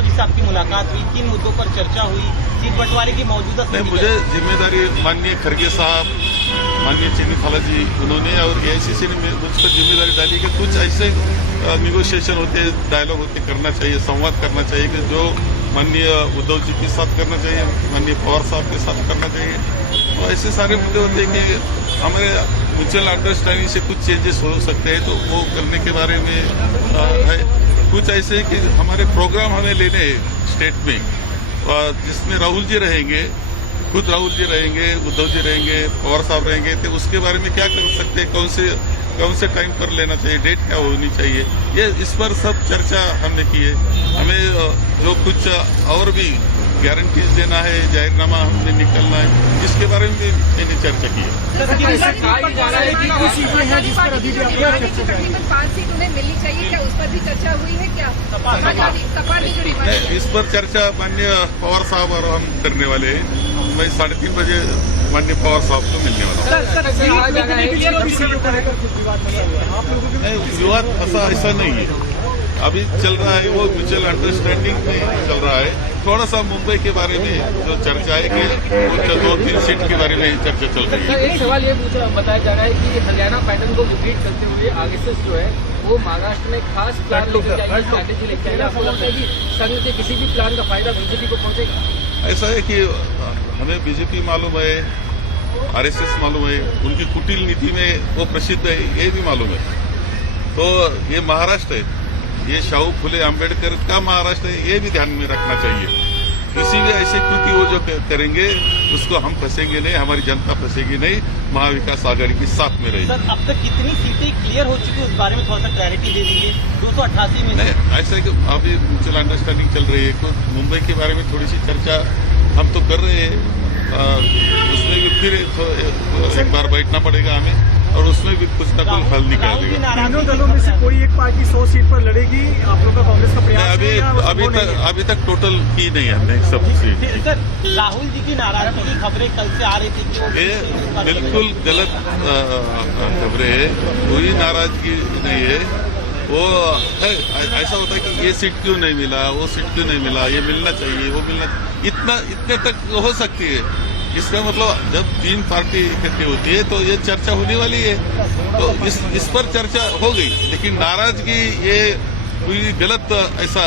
यादव जी से आपकी मुलाकात हुई, किन मुद्दों पर चर्चा हुई, सीट बंटवारे की मौजूदा स्थिति मुझे जिम्मेदारी माननीय खड़गे साहब, माननीय चेन्नीथाला जी, उन्होंने और एआईसीसी ने मुझ पर जिम्मेदारी डाली कि कुछ ऐसे निगोशिएशन होते, डायलॉग होते, करना चाहिए, संवाद करना चाहिए कि जो माननीय उद्धव जी के साथ करना चाहिए, माननीय पवार साहब के साथ करना चाहिए। तो ऐसे सारे मुद्दे होते हैं कि हमारे म्यूचुअल अंडरस्टैंडिंग से कुछ चेंजेस हो सकते हैं, तो वो करने के बारे में है। कुछ ऐसे है कि हमारे प्रोग्राम हमें लेने हैं स्टेट में, जिसमें राहुल जी रहेंगे, खुद राहुल जी रहेंगे, उद्धव जी रहेंगे, पवार साहब रहेंगे, तो उसके बारे में क्या कर सकते हैं, कौन से टाइम पर लेना चाहिए, डेट क्या होनी चाहिए, ये इस पर सब चर्चा हमने की है। हमें जो कुछ और भी गारंटीज देना है, जाहिरनामा हमने निकलना है, इसके बारे में भी मैंने चर्चा की है। तकरीबन 5 सीट उन्हें मिलनी चाहिए, क्या उस पर भी चर्चा हुई है? क्या सपा ने जो डिमांड किया इस पर चर्चा माननीय पवार साहब और हम करने वाले हैं। मैं 3:30 बजे माननीय पवार साहब को मिलने वाला हूँ। विवाद ऐसा नहीं है, अभी चल रहा है वो म्यूचुअल अंडरस्टैंडिंग में चल रहा है। थोड़ा सा मुंबई के बारे में जो चर्चा है कि वो 2-3 सीट के बारे में चर्चा चल रही है। एक सवाल ये बताया जा रहा है कि हरियाणा पैटर्न को विपरीत करते हुए आगे से जो है वो महाराष्ट्र में खास प्लान लेकर जाएगी, स्ट्रैटेजी लेकर जाएगी। आपको लगता है कि संघ के किसी भी प्लान का फायदा बीजेपी को पहुंचेगा? ऐसा है कि हमें बीजेपी मालूम है, आरएसएस मालूम है, उनकी कुटिल नीति में वो प्रसिद्ध है, ये भी मालूम है। तो ये महाराष्ट्र है, ये शाहू फुले अम्बेडकर का महाराष्ट्र है, ये भी ध्यान में रखना चाहिए। किसी भी ऐसे कृति वो जो करेंगे उसको हम फंसेंगे नहीं, हमारी जनता फंसेगी नहीं, महाविकास आघाड़ी के साथ में रहेगी। सर, अब तक कितनी सीटें क्लियर हो चुकी है उस बारे में थोड़ा सा क्लैरिटी दे दीजिए। 288 में नहीं, ऐसा है कि अभी म्यूचुअल अंडरस्टैंडिंग चल रही है, कुछ मुंबई के बारे में थोड़ी सी चर्चा हम तो कर रहे हैं, उसमें भी फिर एक बार बैठना पड़ेगा हमें और उसमें भी कुछ ना कुछ हल निकालेगा। तीनों दलों में से कोई एक पार्टी 100 सीट पर लड़ेगी, आप लोग का कांग्रेस का प्रयास है? अभी तक टोटल की नहीं है हमने सब सीट। सर, राहुल जी की नाराजगी की खबरें कल से आ रही थी कि ये बिल्कुल गलत खबरें है, कोई नाराजगी नहीं है। वो ऐसा होता है कि ये सीट क्यों नहीं मिला, वो सीट क्यों नहीं मिला, ये मिलना चाहिए, वो मिलना, इतने तक हो सकती है। इसका मतलब जब 3 पार्टी इकट्ठी होती है तो ये चर्चा होने वाली है, तो इस पर चर्चा हो गई, लेकिन नाराजगी ये कोई गलत ऐसा